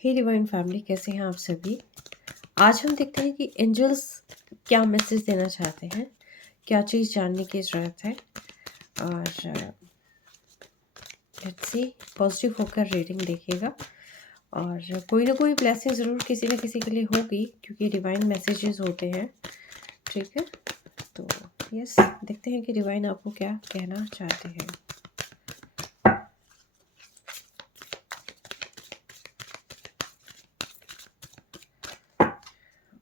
हे divine family, कैसे हैं आप सभी। आज हम देखते हैं कि एंजल्स क्या मैसेज देना चाहते हैं, क्या चीज़ जानने की ज़रूरत है। और लेट्स सी, पॉजिटिव होकर रीडिंग देखिएगा और कोई ना कोई ब्लेसिंग ज़रूर किसी न किसी के लिए होगी, क्योंकि डिवाइन मैसेजेस होते हैं। ठीक है, तो यस, देखते हैं कि डिवाइन आपको क्या कहना चाहते हैं।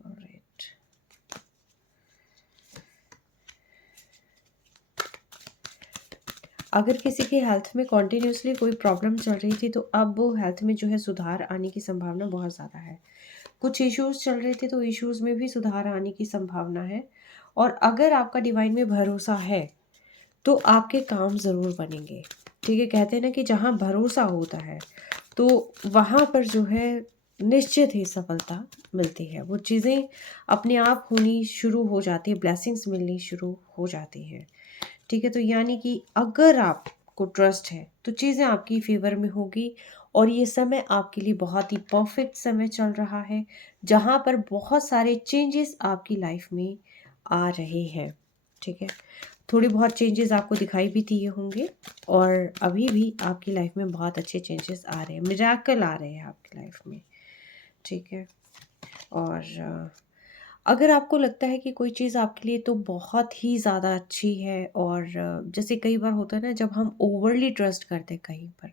ऑलराइट, अगर किसी की हेल्थ में कॉन्टिन्यूसली कोई प्रॉब्लम चल रही थी, तो अब वो हेल्थ में जो है सुधार आने की संभावना बहुत ज़्यादा है। कुछ इश्यूज़ चल रहे थे, तो इश्यूज़ में भी सुधार आने की संभावना है। और अगर आपका डिवाइन में भरोसा है, तो आपके काम ज़रूर बनेंगे। ठीक है, कहते हैं ना कि जहाँ भरोसा होता है, तो वहाँ पर जो है निश्चित ही सफलता मिलती है। वो चीज़ें अपने आप होनी शुरू हो जाती है, ब्लेसिंग्स मिलनी शुरू हो जाती हैं। ठीक है, तो यानी कि अगर आपको ट्रस्ट है, तो चीज़ें आपकी फ़ेवर में होगी। और ये समय आपके लिए बहुत ही परफेक्ट समय चल रहा है, जहाँ पर बहुत सारे चेंजेस आपकी लाइफ में आ रहे हैं। ठीक है, थोड़ी बहुत चेंजेस आपको दिखाई भी दिए होंगे, और अभी भी आपकी लाइफ में बहुत अच्छे चेंजेस आ रहे हैं, मिरेकल आ रहे हैं आपकी लाइफ में। ठीक है, और अगर आपको लगता है कि कोई चीज़ आपके लिए तो बहुत ही ज़्यादा अच्छी है, और जैसे कई बार होता है ना, जब हम ओवरली ट्रस्ट करते हैं कहीं पर,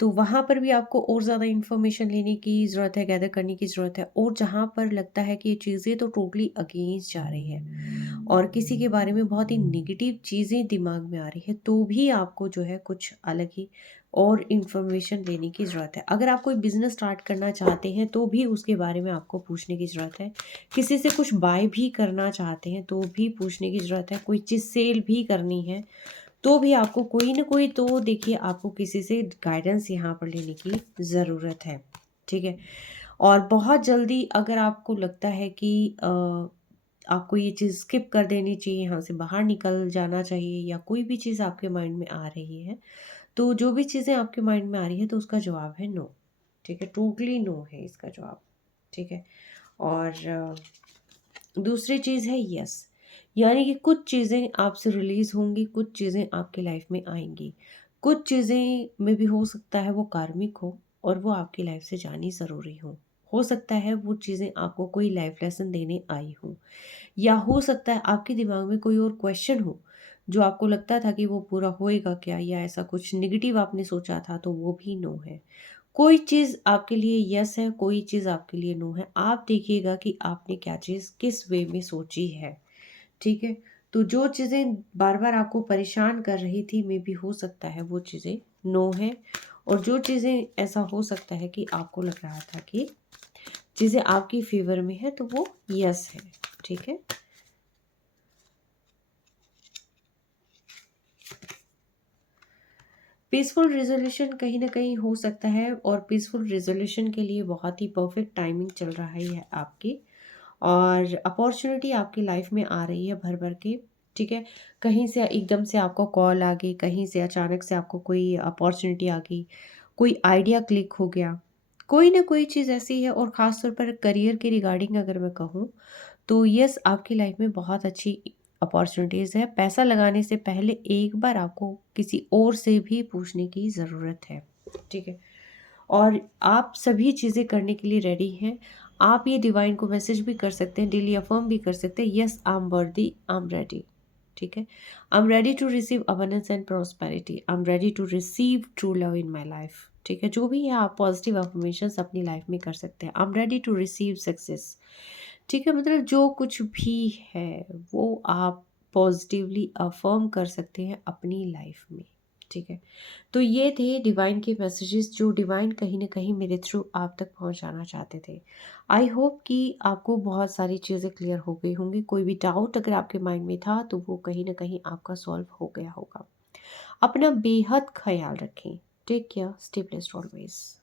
तो वहाँ पर भी आपको और ज़्यादा इन्फॉर्मेशन लेने की ज़रूरत है, गैदर करने की ज़रूरत है। और जहाँ पर लगता है कि ये चीज़ें तो टोटली अगेंस्ट जा रही है और किसी के बारे में बहुत ही नेगेटिव चीज़ें दिमाग में आ रही है, तो भी आपको जो है कुछ अलग ही और इन्फॉर्मेशन लेने की ज़रूरत है। अगर आप कोई बिज़नेस स्टार्ट करना चाहते हैं, तो भी उसके बारे में आपको पूछने की ज़रूरत है। किसी से कुछ बाय भी करना चाहते हैं, तो भी पूछने की ज़रूरत है। कोई चीज़ सेल भी करनी है, तो भी आपको कोई न कोई, तो देखिए, आपको किसी से गाइडेंस यहाँ पर लेने की ज़रूरत है। ठीक है, और बहुत जल्दी अगर आपको लगता है कि आपको ये चीज़ स्किप कर देनी चाहिए, यहाँ से बाहर निकल जाना चाहिए, या कोई भी चीज़ आपके माइंड में आ रही है, तो जो भी चीज़ें आपके माइंड में आ रही है, तो उसका जवाब है नो। ठीक है, टोटली नो है इसका जवाब। ठीक है, और दूसरी चीज़ है यस, यानी कि कुछ चीज़ें आपसे रिलीज़ होंगी, कुछ चीज़ें आपकी लाइफ में आएँगी। कुछ चीज़ें में भी हो सकता है वो कार्मिक हो, और वो आपकी लाइफ से जानी ज़रूरी हो। हो सकता है वो चीज़ें आपको कोई लाइफ लेसन देने आई हों, या हो सकता है आपके दिमाग में कोई और क्वेश्चन हो, जो आपको लगता था कि वो पूरा होएगा क्या, या ऐसा कुछ नेगेटिव आपने सोचा था, तो वो भी नो है। कोई चीज़ आपके लिए यस है, कोई चीज़ आपके लिए नो है। आप देखिएगा कि आपने क्या चीज़ किस वे में सोची है। ठीक है? तो जो चीज़ें बार-बार आपको परेशान कर रही थी, मे बी हो सकता है वो चीज़ें नो है। और जो चीज़ें ऐसा हो सकता है कि आपको लग रहा था कि चीज़ें आपकी फ़ेवर में है, तो वो यस है। ठीक है? पीसफुल रिज़ॉल्यूशन कहीं न कहीं हो सकता है, और पीसफुल रिज़ॉल्यूशन के लिए बहुत ही परफेक्ट टाइमिंग चल रही है आपकी, और अपॉर्च्युनिटी आपकी लाइफ में आ रही है भर-भर के। ठीक है? कहीं से एकदम से आपको कॉल आ गई, कहीं से अचानक से आपको कोई अपॉर्च्युनिटी आ गई, कोई आइडिया क्लिक हो गया। कोई ना कोई चीज़ ऐसी है, और ख़ास तौर पर करियर के रिगार्डिंग अगर मैं कहूँ, तो यस, आपकी लाइफ में बहुत अच्छी अपॉर्चुनिटीज़ है। पैसा लगाने से पहले एक बार आपको किसी और से भी पूछने की ज़रूरत है। ठीक है? और आप सभी चीज़ें करने के लिए रेडी हैं। आप ये डिवाइन को मैसेज भी कर सकते हैं, डेली अफ़र्म भी कर सकते हैं, यस आई एम वर्दी, आई एम रेडी। ठीक है? I am ready to receive abundance and prosperity, I am ready to receive true love in my life. ठीक है? जो भी है, आप पॉजिटिव अफ़र्मेशंस अपनी लाइफ में कर सकते हैं। I am ready to receive success. ठीक है, मतलब जो कुछ भी है, वो आप पॉजिटिवली अफ़र्म कर सकते हैं अपनी लाइफ में। ठीक है? तो ये थे डिवाइन के मैसेजेस, जो डिवाइन कहीं न कहीं मेरे थ्रू आप तक पहुँचाना चाहते थे। आई होप कि आपको बहुत सारी चीज़ें क्लियर हो गई होंगी। कोई भी डाउट अगर आपके माइंड में था, तो वो कहीं न कहीं आपका सॉल्व हो गया होगा। अपना बेहद ख़्याल रखें। Take care, stay blessed always.